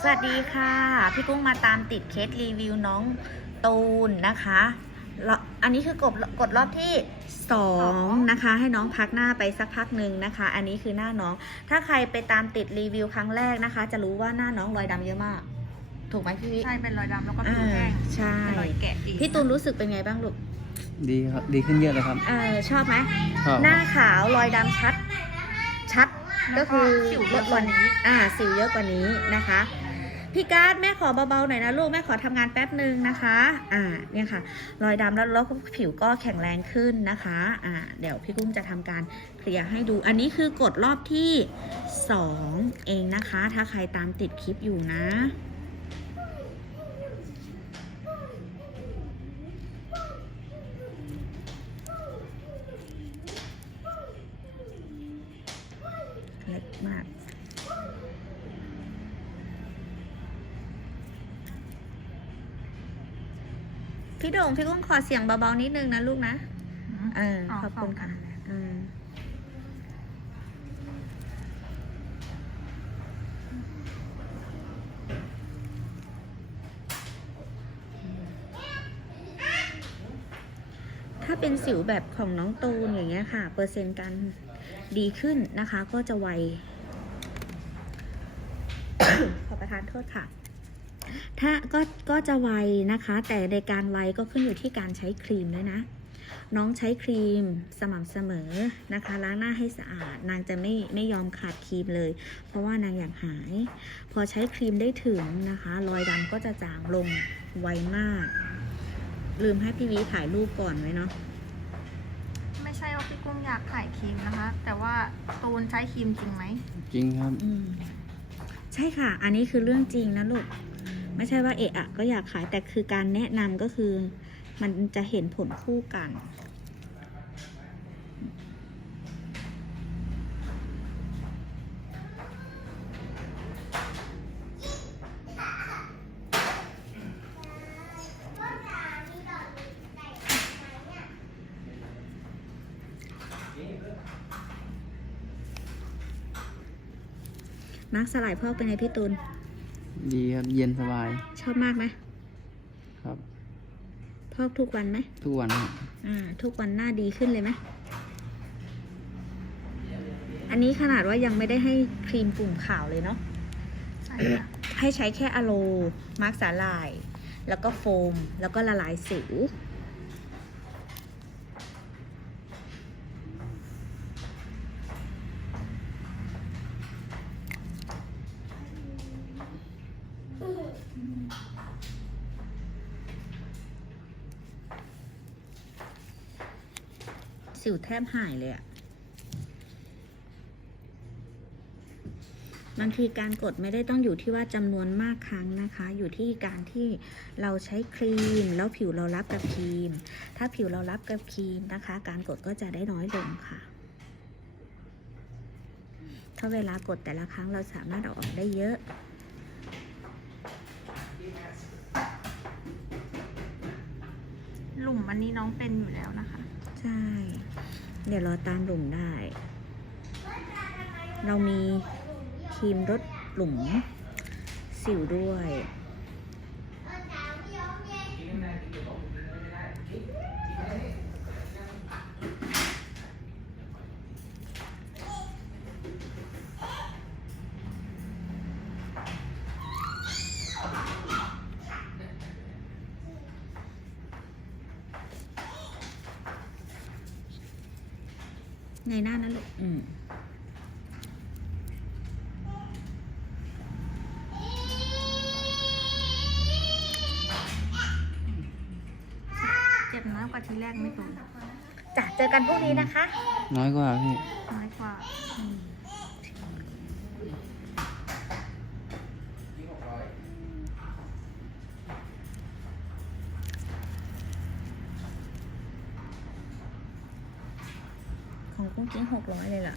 สวัสดีค่ะ พี่กุ้งมาตามติดเคสรีวิวน้องตูนนะคะแล้วอันนี้คือกดกดรอบที่สองนะคะ ให้น้องพักหน้าไปสักพักหนึ่งนะคะ อันนี้คือหน้าน้อง ถ้าใครไปตามติดรีวิวครั้งแรกนะคะ จะรู้ว่าหน้าน้องรอยดำเยอะมาก ถูกไหมพี่วิใช่เป็นรอยดำแล้วก็อ่าผิวแห้งใช่เป็นรอยแกะดีพี่ตูนรู้สึกเป็นไงบ้างลูกดีครับดีขึ้นเยอะเลยครับเออชอบไหมชอบหน้าขาวรอยดำชัด ชัดก็คือสิวลเยดอะกวัว่านนี้อ่าสิวเยอะกว่านี้นะคะ พี่การ์ดแม่ขอเบาๆหน่อยนะลูกแม่ขอทำงานแป๊บหนึ่งนะคะ อ่าเนี่ยค่ะ รอยดำแล้วแล้วผิวก็แข็งแรงขึ้นนะคะ อ่าเดี๋ยวพี่กุ้งจะทำการเคลียร์ให้ดู อันนี้คือกดรอบที่ 2 เองนะคะ ถ้าใครตามติดคลิปอยู่นะ เล็กมาก พี่โด่งพี่กุ้งขอเสียงเบาๆนิดนึงนะลูกนะเออขอบคุณค่ะอืมถ้าเป็นสิวแบบของน้องตูนอย่างเงี้ยค่ะ เปอร์เซ็นต์การดีขึ้นนะคะ ก็จะไว ขอประทานโทษค่ะ ถ้าก็ก็จะไวนะคะ แต่ในการไวก็ขึ้นอยู่ที่การใช้ครีมด้วยนะ น้องใช้ครีมสม่ำเสมอนะคะล้างหน้าให้สะอาด นางจะไม่ไม่ยอมขาดครีมเลย เพราะว่านางอยากหาย พอใช้ครีมได้ถึงนะคะ รอยดำก็จะจางลงไวมาก ลืมให้พี่วีถ่ายรูปก่อนไว้เนาะไม่ใช่ว่าพี่กุ้งอยากถ่ายครีมนะคะ แต่ว่าตูนใช้ครีมจริงไหมจริงครับ อืมใช่ค่ะ อันนี้คือเรื่องจริงนะลูก ไม่ใช่ว่าเอะอะก็อยากขายแต่คือการแนะนำก็คือ มันจะเห็นผลคู่กัน มาร์คสลายพอกเป็นพี่ตูน ดีครับ เย็นสบาย ชอบมากไหมครับ พอกทุกวันไหม ทุกวันครับอ่า ทุกวันหน้าดีขึ้นเลยไหม อันนี้ขนาดว่ายังไม่ได้ให้ครีมปุ่มขาวเลยเนาะ ใช่ค่ะ ให้ใช้แค่อะโล มาร์กสาลาย แล้วก็โฟม แล้วก็ละลายสิว สิวแทบหายเลยอะบางทีการกดไม่ได้ต้องอยู่ที่ว่าจำนวนมากครั้งนะคะ อยู่ที่การที่เราใช้ครีม แล้วผิวเรารับกับครีม ถ้าผิวเรารับกับครีมนะคะ การกดก็จะได้น้อยลงค่ะ ถ้าเวลากดแต่ละครั้งเราสามารถเอาออกได้เยอะหลุมอันนี้น้องเป็นอยู่แล้วนะคะ ใช่ เดี๋ยวเราตามหลุมได้ เรามีครีมลดหลุมสิวด้วย ในหน้านั้นลูกอืมเจ็บน้อยกว่าทีแรกไหม่ตูนจ้ะเจอกันพรุ่งนี้นะคะ น้อยกว่าพี่ น้อยกว่า ของกุ้งกิ้งหกร้อยเลยเหรอ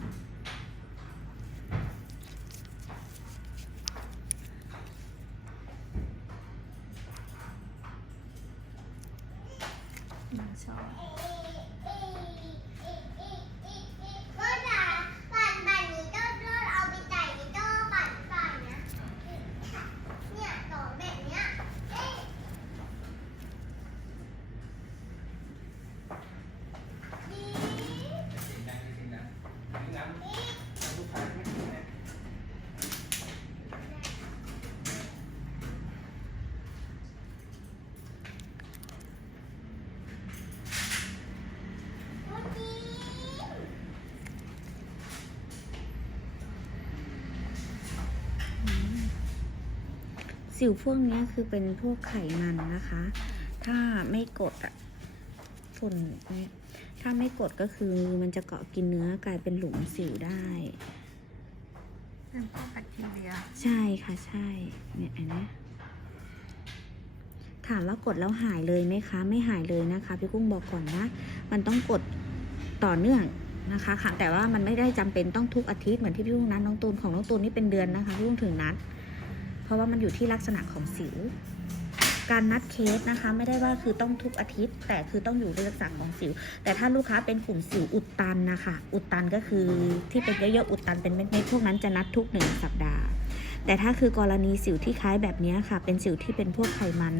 ชอบ สิวพวกเนี้ยคือเป็นพวกไขมันนะคะ ถ้าไม่กดอะฝุ่นเนี่ยถ้าไม่กดก็คือมันจะเกาะกินเนื้อกลายเป็นหลุมสิวได้เป็นพวกแบคทีเรียใช่ค่ะใช่เนี่ยเห็นไหมถามว่ากดแล้วหายเลยไหมคะ ไม่หายเลยนะคะพี่กุ้งบอกก่อนนะ มันต้องกดต่อเนื่องนะคะค่ะแต่ว่ามันไม่ได้จำเป็นต้องทุกอาทิตย์เหมือนที่พี่กุ้งนัดน้องตูนของน้องตูนนี่เป็นเดือนนะคะพี่กุ้งถึงนัด เพราะว่ามันอยู่ที่ลักษณะของสิว การนัดเคสนะคะ ไม่ได้ว่าคือต้องทุกอาทิตย์ แต่คือต้องอยู่ในลักษณะของสิว แต่ถ้าลูกค้าเป็นกลุ่มสิวอุดตันนะคะ อุดตันก็คือที่เป็นเยอะๆอุดตันเป็นเม็ดๆพวกนั้นจะนัดทุกหนึ่งสัปดาห์ แต่ถ้าคือกรณีสิวที่คล้ายแบบนี้ค่ะ เป็นสิวที่เป็นพวกไขมัน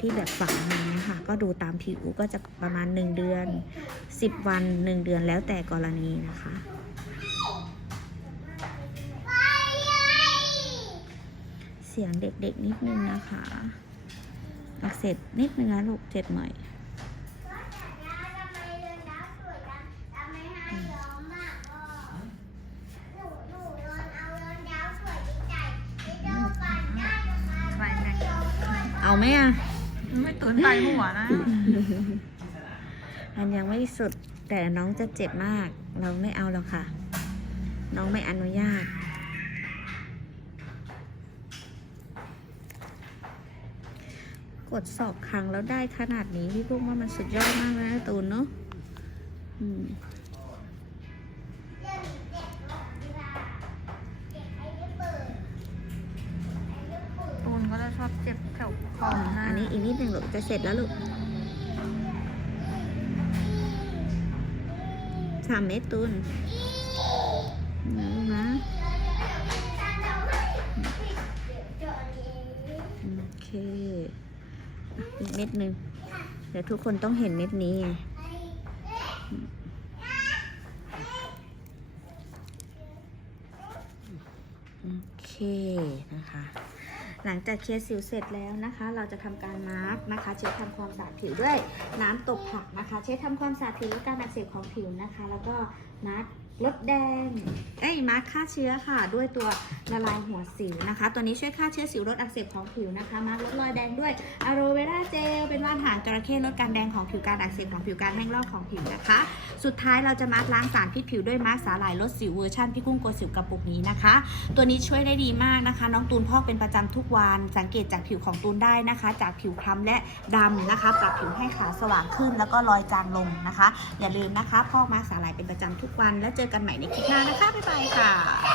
ที่แบบฝังมานะคะก็ดูตามผิวก็จะประมาณ 1 เดือน 10 วัน 1 เดือนแล้วแต่กรณีนะคะ สียงเด็กๆนิดนึงนะคะ อักเสบนิดนึงนะลูกเจ็บหน่อยใครแม็กเอาไหมอะ ไม่ตื่นไปหัวนะมันยังไม่สุดแต่น้องจะเจ็บมาก เราไม่เอาหรอกค่ะ น้องไม่อนุญาต กดสอบครั้งแล้วได้ขนาดนี้พี่พุ่งว่ามันสุดยอดมากเลยนะตูนเนาะอืมตูนก็จะชอบเจ็บแถวคออ่าหน้าอันนี้อีกนิดหนึ่งลูกจะเสร็จแล้วลูกสามเมตรตูนนะลูกนะโอเคอี กเม็ดหนึ่งเดี๋ยวทุกคนต้องเห็นเม็ดนี้ไงโอเคนะคะ หลังจากเคลียร์สิวเสร็จแล้วนะคะ เราจะทำการมาร์กนะคะ เช็ดทำความสะอาดผิวด้วยน้ำตบผักนะคะ เช็ดทำความสะอาดผิวลดการอักเสบของผิวนะคะ แล้วก็มาร์ก ลดแดง เอ้ยมาร์กฆ่าเชื้อค่ะ ด้วยตัวละลายหัวสิวนะคะ ตัวนี้ช่วยฆ่าเชื้อสิวลดอักเสบของผิวนะคะ มาร์กลดรอยแดงด้วยอะโรเวราเจล เป็นว่านหางจระเข้ลดการแดงของผิวการอักเสบของผิวการแห้งลอกของผิวนะคะ สุดท้ายเราจะมาร์กล้างสารพิษผิวด้วยมาร์กสาหร่ายลดสิวเวอร์ชันพี่กุ้งโกสิวกระปุกนี้นะคะ ตัวนี้ช่วยได้ดีมากนะคะ น้องตูนพอกเป็นประจำทุกวัน สังเกตจากผิวของตูนได้นะคะ จากผิวคล้ำและดำนะคะปรับผิวให้ขาวสว่างขึ้นแล้วก็รอยจางลงนะคะ อย่าลืมนะคะ พอกมาร์กสาหร่ายเป็นประจำทุกวันแล้วเจอกันใหม่ในคลิปหน้านะคะ บ๊ายบายค่ะ